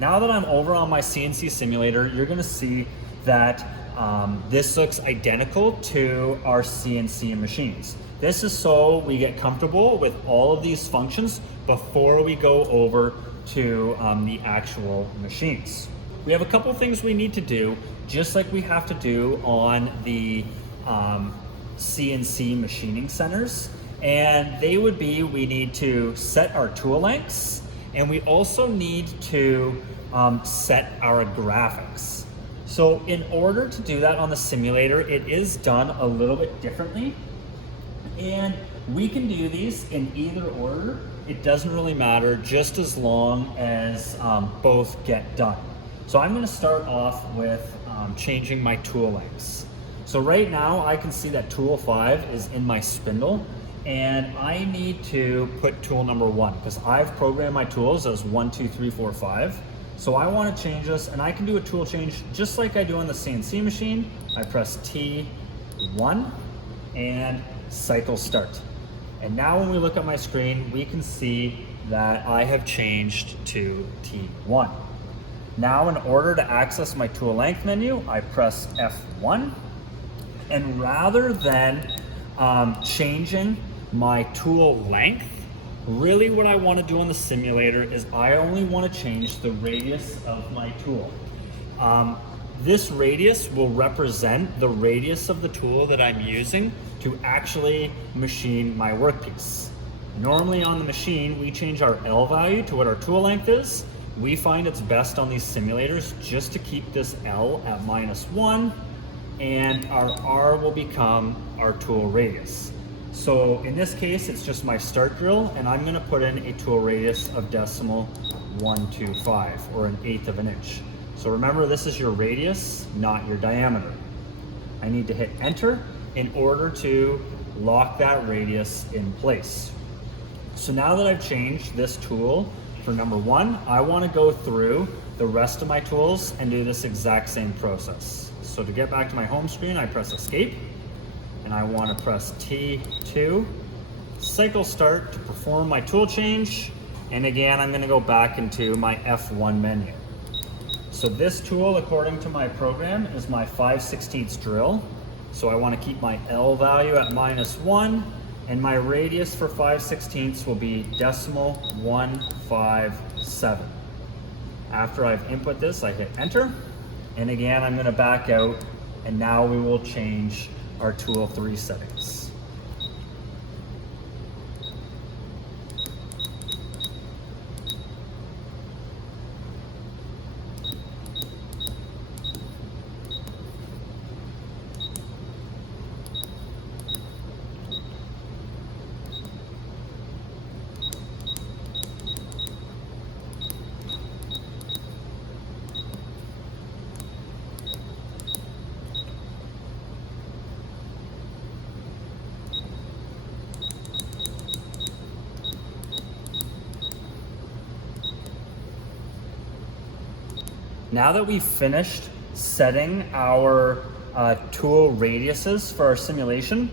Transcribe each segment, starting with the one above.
Now that I'm over on my CNC simulator, you're gonna see that this looks identical to our CNC machines. This is so we get comfortable with all of these functions before we go over to the actual machines. We have a couple things we need to do, just like we have to do on the CNC machining centers. And they would be, we need to set our tool lengths, and we also need to set our graphics. So in order to do that on the simulator, it is done a little bit differently. And we can do these in either order. It doesn't really matter, just as long as both get done. So I'm gonna start off with changing my tool lengths. So right now I can see that tool 5 is in my spindle, and I need to put tool number 1 because I've programmed my tools as 1, 2, 3, 4, 5. So I want to change this, and I can do a tool change just like I do on the CNC machine. I press T1 and cycle start. And now when we look at my screen, we can see that I have changed to T1. Now in order to access my tool length menu, I press F1. And rather than changing my tool length, really what I want to do on the simulator is I only want to change the radius of my tool. This radius will represent the radius of the tool that I'm using to actually machine my workpiece. Normally on the machine, we change our L value to what our tool length is. We find it's best on these simulators just to keep this L at -1, and our R will become our tool radius. So in this case, it's just my start drill, and I'm gonna put in a tool radius of decimal 125, or 1/8 of an inch. So remember, this is your radius, not your diameter. I need to hit enter in order to lock that radius in place. So now that I've changed this tool for number 1, I wanna go through the rest of my tools and do this exact same process. So to get back to my home screen, I press escape, and I want to press T2, cycle start to perform my tool change. And again, I'm going to go back into my F1 menu. So this tool, according to my program, is my 5/16 drill. So I want to keep my L value at -1, and my radius for 5/16 will be decimal 157. After I've input this, I hit enter. And again, I'm going to back out, and now we will change our tool 3 settings. Now that we've finished setting our tool radiuses for our simulation,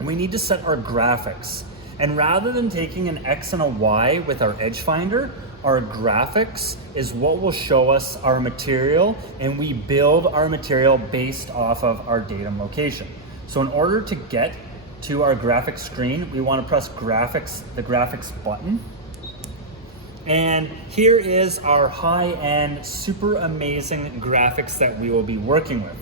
we need to set our graphics. And rather than taking an X and a Y with our edge finder, our graphics is what will show us our material, and we build our material based off of our datum location. So in order to get to our graphics screen, we want to press graphics, the graphics button. And here is our high-end, super amazing graphics that we will be working with.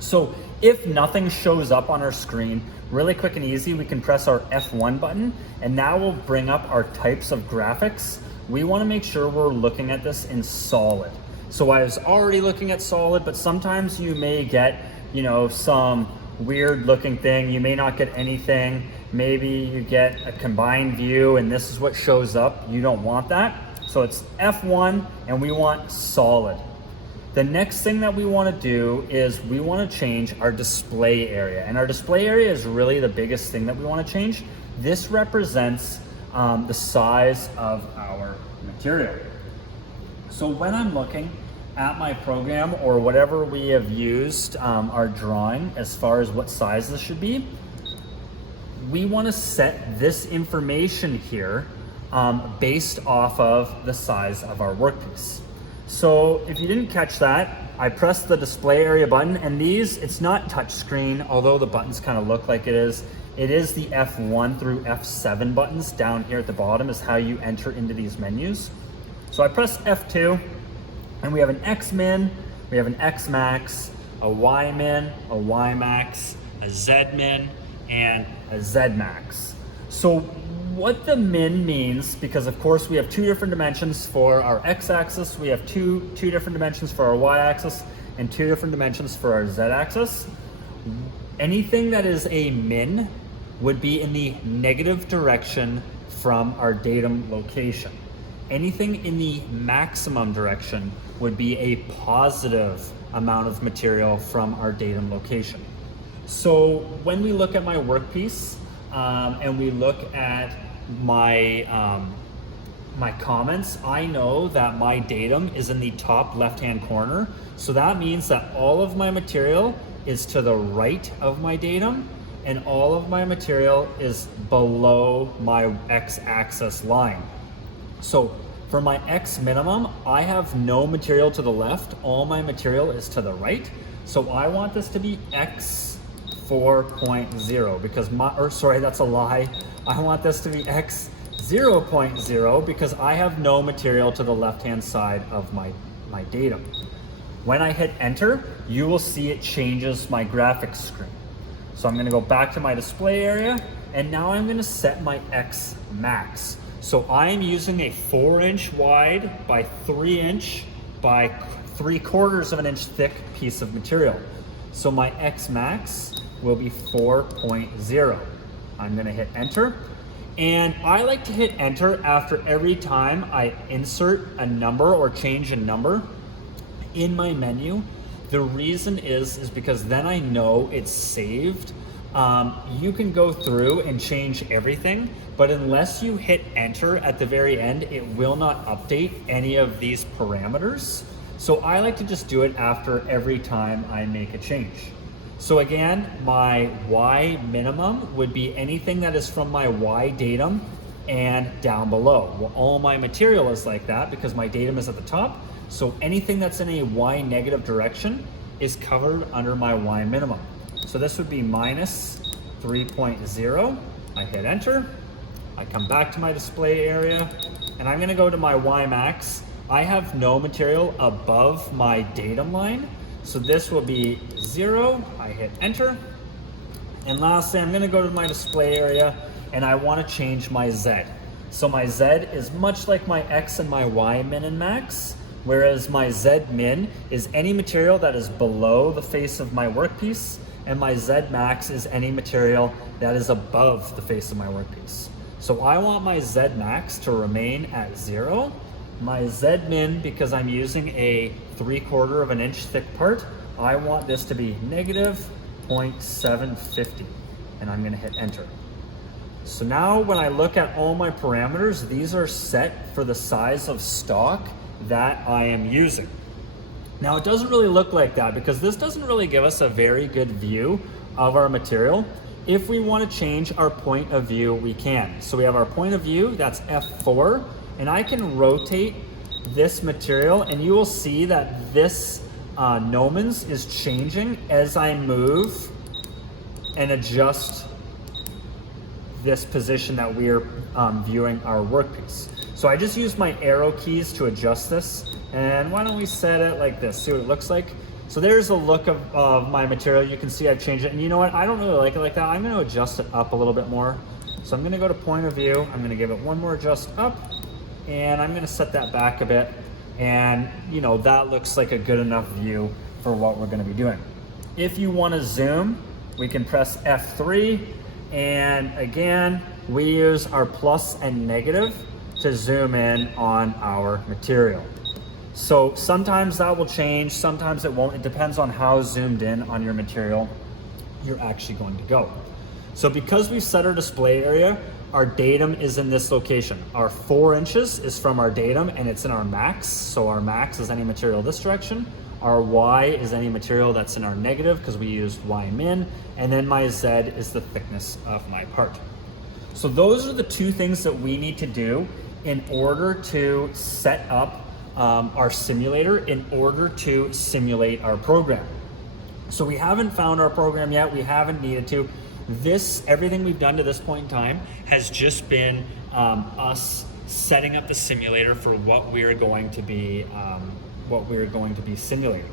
So if nothing shows up on our screen, really quick and easy, we can press our F1 button, and now we'll bring up our types of graphics. We want to make sure we're looking at this in solid. So I was already looking at solid, but sometimes you may get, some weird looking thing. You may not get anything. Maybe you get a combined view and this is what shows up. You don't want that. So it's F1 and we want solid. The next thing that we want to do is we want to change our display area. And our display area is really the biggest thing that we want to change. This represents the size of our material. So when I'm looking at my program or whatever we have used our drawing as far as what size this should be, we want to set this information here based off of the size of our workpiece. So if you didn't catch that, I pressed the display area button, and it's not touch screen, although the buttons kind of look like it is. It is the F1 through F7 buttons down here at the bottom is how you enter into these menus. So I press F2, and we have an X min, we have an X max, a Y min, a Y max, a Z min, and a Z max. So what the min means, because of course we have two different dimensions for our X axis, we have two different dimensions for our Y axis, and two different dimensions for our Z axis. Anything that is a min would be in the negative direction from our datum location. Anything in the maximum direction would be a positive amount of material from our datum location. So when we look at my workpiece and we look at my my comments, I know that my datum is in the top left-hand corner. So that means that all of my material is to the right of my datum, and all of my material is below my x-axis line. So for my x minimum, I have no material to the left, all my material is to the right. So I want this to be x 4.0 because that's a lie. I want this to be x 0.0 because I have no material to the left-hand side of my datum. When I hit enter, you will see it changes my graphics screen. So I'm gonna go back to my display area, and now I'm gonna set my X max. So I'm using a 4-inch wide by 3-inch by 3/4 of an inch thick piece of material. So my X max will be 4.0. I'm gonna hit enter. And I like to hit enter after every time I insert a number or change a number in my menu. The reason is because then I know it's saved. You can go through and change everything, but unless you hit enter at the very end, it will not update any of these parameters. So I like to just do it after every time I make a change. So again, my Y minimum would be anything that is from my Y datum and down below. Well, all my material is like that because my datum is at the top. So anything that's in a Y negative direction is covered under my Y minimum. So this would be minus 3.0. I hit enter. I come back to my display area, and I'm gonna go to my Y max. I have no material above my datum line. So this will be 0, I hit enter. And lastly, I'm gonna go to my display area, and I wanna change my Z. So my Z is much like my X and my Y min and max, whereas my Z min is any material that is below the face of my workpiece, and my Z max is any material that is above the face of my workpiece. So I want my Z max to remain at 0. My Z min, because I'm using a 3/4 of an inch thick part, I want this to be negative 0.750, and I'm gonna hit enter. So now when I look at all my parameters, these are set for the size of stock that I am using. Now it doesn't really look like that because this doesn't really give us a very good view of our material. If we want to change our point of view, we can. So we have our point of view, that's F4, and I can rotate this material, and you will see that this nomens is changing as I move and adjust this position that we are viewing our workpiece. So I just use my arrow keys to adjust this, and why don't we set it like this, see what it looks like. So there's a look of my material. You can see I've changed it, and you know what, I don't really like it like that. I'm gonna adjust it up a little bit more. So I'm gonna go to point of view, I'm gonna give it one more adjust up, and I'm gonna set that back a bit, and you know, that looks like a good enough view for what we're gonna be doing. If you wanna zoom, we can press F3, and again, we use our plus and negative to zoom in on our material. So sometimes that will change, sometimes it won't. It depends on how zoomed in on your material you're actually going to go. So because we've set our display area, our datum is in this location. Our 4 inches is from our datum, and it's in our max. So our max is any material this direction. Our Y is any material that's in our negative because we used Y min, and then my Z is the thickness of my part. So those are the two things that we need to do in order to set up our simulator in order to simulate our program. So we haven't found our program yet, we haven't needed to. Everything we've done to this point in time has just been us setting up the simulator for what we're going to be simulating.